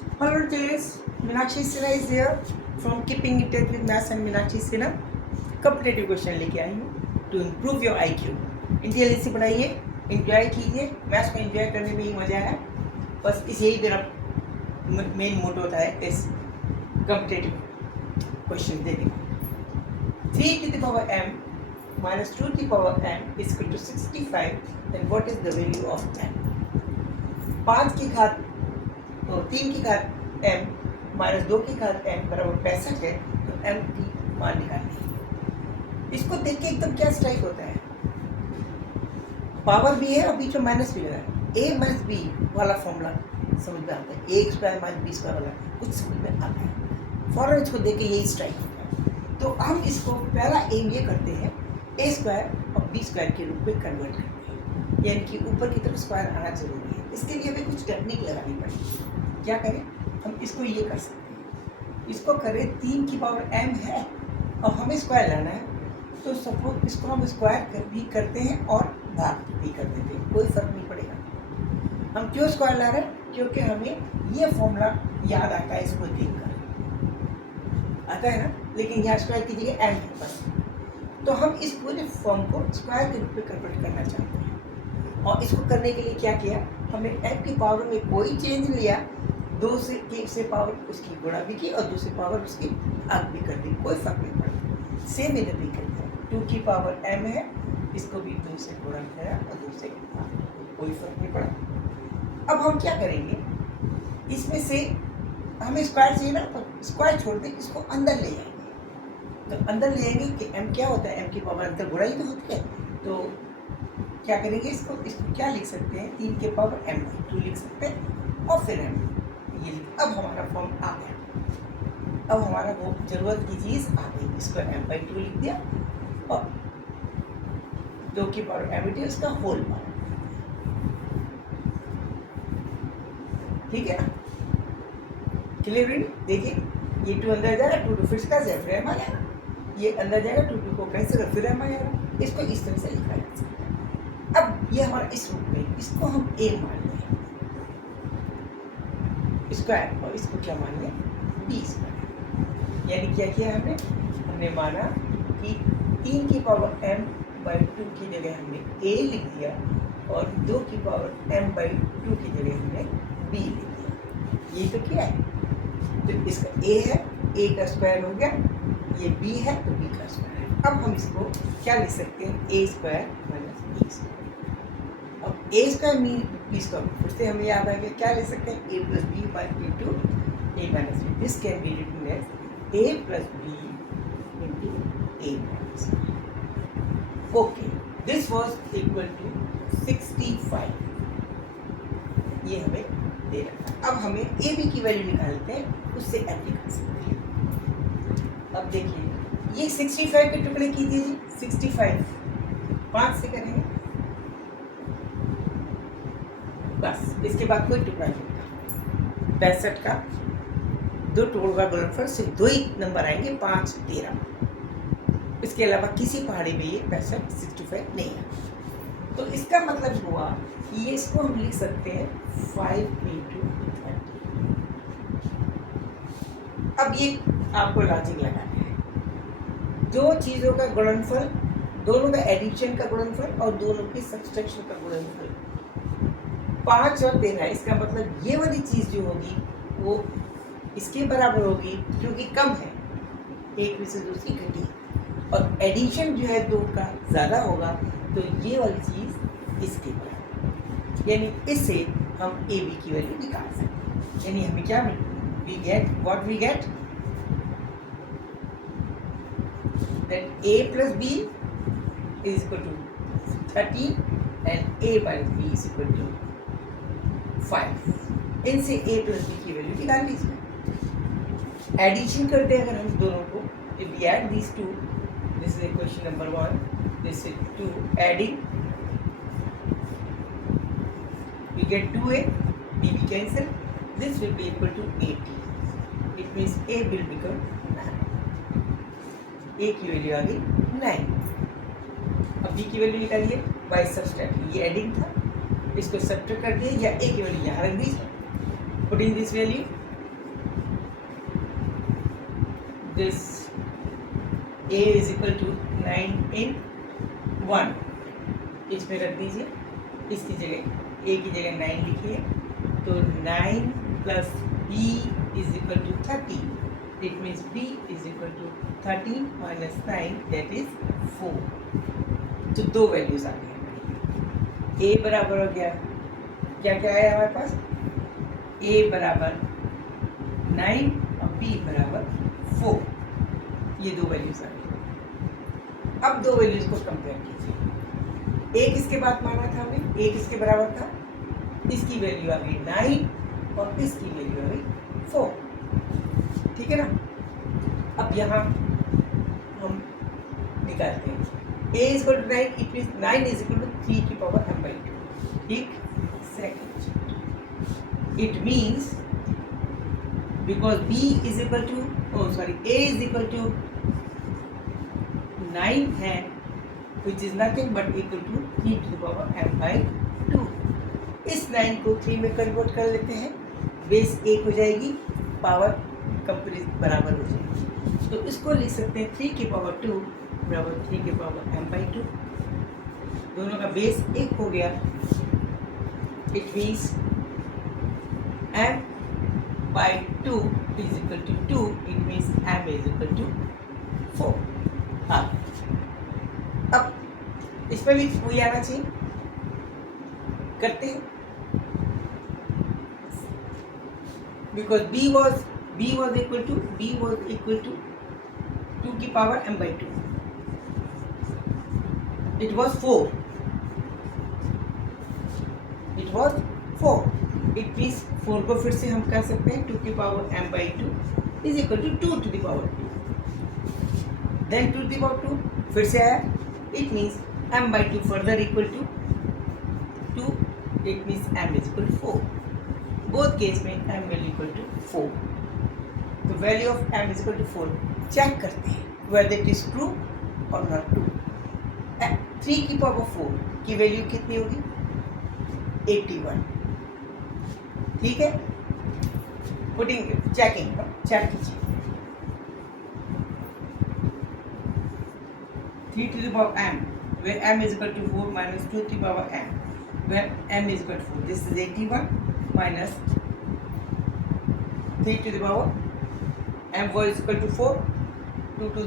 Hello dears, Meenakshi Sinha is here from Keeping in Touch with Maths and Meenakshi Sinha. Competitive question लेके आई हूँ to improve your IQ. Intelligence बढ़ाइए, enjoy कीजिए. Maths में enjoy करने में ही मज़ा है. बस इस यही मेरा मेन मोटो होता है इस कॉम्पिटेटिव क्वेश्चन देने का. 3 to the power m minus 2 to the power m is equal to 65. Then what is the value of m? 5 की घात 3 की घात m माइनस 2 की घात m बराबर 65 है. तो m की मान निकालनी है. इसको देख के एकदम क्या स्ट्राइक होता है, पावर भी है और बीच में माइनस भी लगा है. a माइनस बी वाला फॉर्मूला समझ में आता है. ए स्क्वायर माइनस बी स्क्वायर वाला कुछ समझ में आता है. फौरन इसको देख के यही स्ट्राइक होता है. तो हम इसको पहला एम ये करते हैं ए स्क्वायर और बी स्क्वायर के रूप में कन्वर्ट करते हैं, यानी कि ऊपर की तरफ स्क्वायर आना जरूरी है. इसके लिए हमें कुछ टेक्निक लगानी पड़ेगी. क्या करें, हम इसको ये कर सकते हैं. इसको करें 3 की पावर m है और हमें स्क्वायर लाना है. तो सपोज इसको हम स्क्वायर भी करते हैं और भाग भी कर देते हैं, कोई फर्क नहीं पड़ेगा. हम क्यों स्क्वायर ला रहे हैं, क्योंकि हमें ये फॉर्मूला याद आता है. इसको देख कर आता है ना, लेकिन यहाँ स्क्वायर की जगह m है बस. तो हम इस पूरे फॉर्म को स्क्वायर के रूप में कन्वर्ट करना चाहते हैं. और इसको करने के लिए क्या किया, हमने m की पावर में कोई चेंज लिया, 2 से पावर उसकी गुणा भी की और 2 से पावर उसकी भाग भी कर दी, कोई फर्क नहीं पड़ा. सेम इधर भी करते हैं. 2 की पावर m है, इसको भी 2 से गुणा किया और 2 से भाग, कोई फर्क नहीं पड़ा. अब हम क्या करेंगे, इसमें से हमें स्क्वायर चाहिए ना, तो स्क्वायर छोड़ दें, इसको अंदर ले जाएंगे. तो अंदर ले जाएंगे कि m क्या होता है, m की पावर अंदर गुणा ही तो होती है. तो क्या करेंगे, इसको क्या लिख सकते हैं, 3 के पावर m/2 लिख सकते हैं और फिर m ये लिख. अब हमारा फॉर्म आ गया. अब हमारा वो जरूरत की चीज़ आ गई. इसको m/2 लिख दिया और 2 की पावर m/2 इसका होल पावर. ठीक है ना, क्लियर. देखिए ये 2 अंदर जाएगा, 2 फिर इसका फिर m आ जाएगा. ये अंदर जाएगा, 2 को कैंसिल कर फिर m आ जाएगा. इसको इस तरह से लिखा जा सकता है. अब ये हमारा इस रूप में, इसको हम a मान लें स्क्वायर और इसको क्या मान लें b स्क्वायर. यानी क्या किया हमने माना कि 3 की पावर m/2 की जगह हमने a लिख दिया और 2 की पावर m/2 की जगह हमने b लिख दिया. ये तो किया है. तो इसका a है, a का स्क्वायर हो गया, ये b है तो b का स्क्वायर है. अब हम इसको क्या लिख सकते हैं, a square minus b square. अब a स्क्वायर b स्क्वायर फिर से हमें याद आ गया, क्या लिख सकते हैं, a plus b by into a minus b. This can be written as a plus b into a minus b. Okay, this was equal to 65. ये हमें दे रखा. अब हमें a b की वैल्यू निकालते हैं, उससे m निकाल सकते हैं. अब देखिए ये 65 के टुकड़े कीजिए जी. 65 5 से करेंगे बस, इसके बाद कोई टुकड़ा नहीं होता. 65 का 2 टुकड़ों का गुणनफल सिर्फ 2 ही नंबर आएंगे, 5 13. इसके अलावा किसी पहाड़ी में ये 65 नहीं है. तो इसका मतलब हुआ कि ये इसको हम लिख सकते हैं 5 into 30. अब ये आपको लॉजिक लगाना है. 2 चीज़ों का गुणनफल, दोनों का एडिशन का गुणनफल और दोनों की सब्सट्रैक्शन का गुणनफल 5 और 13. इसका मतलब ये वाली चीज़ जो होगी वो इसके बराबर होगी, क्योंकि कम है, एक में से दूसरी घटी, और एडिशन जो है 2 का ज़्यादा होगा, तो ये वाली चीज़ इसके बराबर. यानी इससे हम a b की वैल्यू निकाल सकते हैं. यानी हमें क्या we get what we get that a plus b is equal to 30 and a minus b is equal to 5. इनसे a plus b की वैल्यू निकाल लीजिए. एडिशन करते हैं अगर हम दोनों को, if we add these two, this is equation number 1, this is 2, adding we get 2a, b we cancel, this will be equal to 80. It means a will become 9. a की value आ गई 9. अब b की value निकालिए bye subtract. ये adding था, इसको subtract कर दिए या a की वैल्यू यहाँ रख दीजिए. Putting this value this a is equal to 9 in 1, इसमें रख दीजिए, इसकी जगह a की जगह 9 लिखिए, तो 9 plus b is equal to 30, it means b is equal to 13 minus 9 that is 4। तो दो वैल्यूज आ गई, a बराबर हो गया, क्या क्या आया हमारे पास, a बराबर 9 और b बराबर 4, ये दो वैल्यूज आ गई। अब दो वैल्यूज को कंपेयर कीजिए, a किसके बाद माना था हमें, a किसके बराबर था, इसकी वैल्यू आ गई 9 और इसकी वैल्यू आ गई 4, ठीक है ना। अब यहाँ हम निकालते हैं a is equal to 9, it means 9 is equal to 3 की पावर m/2, ठीक। Second, it means because b is equal to a is equal to 9 है, which is nothing but equal to 3 to the power m/2। इस 9 को 3 में convert कर लेते हैं, base 1 हो जाएगी, पावर कंप्लीट बराबर हो जाएगी, तो इसको लिख सकते हैं 3 की पावर 2 बराबर 3 की पावर m/2, दोनों का बेस 1 हो गया, it means m/2 is equal to 2, it means m is equal to 4। हाँ, अब इस पर भी वही आना चाहिए, करते हैं, because b was equal to 2 की power m/2, it was 4, it means 4 को फिर से हम कह सकते हैं 2 की power m/2 is equal to 2 to the power 2, then 2 to the power 2 फिर से आया, it means m/2 further equal to 2, it means m is equal to 4, both case में m विल इक्वल टू 4, तो value of m is equal to 4 check करते हैं whether it is true और not true. 3 की power 4 की value कितनी होगी, 81, ठीक है, पुटिंग चेकिंग, चेक कीजिए, 3 to the power m, where m is equal to 4 minus 2 to the power m, where m is equal to 4. This is 81 minus 3 to the power m was equal to 4, 2 to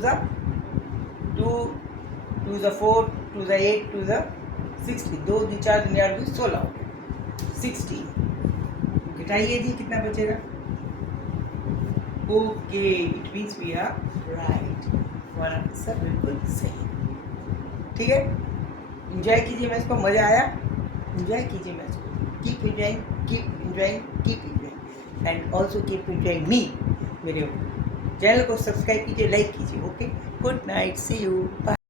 the 4, to the 8, to the 60, 2 2 4 2 8 2 16 हो गया, 60 घटाइए जी, कितना बचेगा, okay, it means we are right, हमारा answer बिल्कुल सही, ठीक है। इंजॉय कीजिए मैच को, मज़ा आया, इंजॉय कीजिए मैच को, keep enjoying and also keep enjoying me, मेरे चैनल को सब्सक्राइब कीजिए, लाइक कीजिए, okay, good night, see you, bye.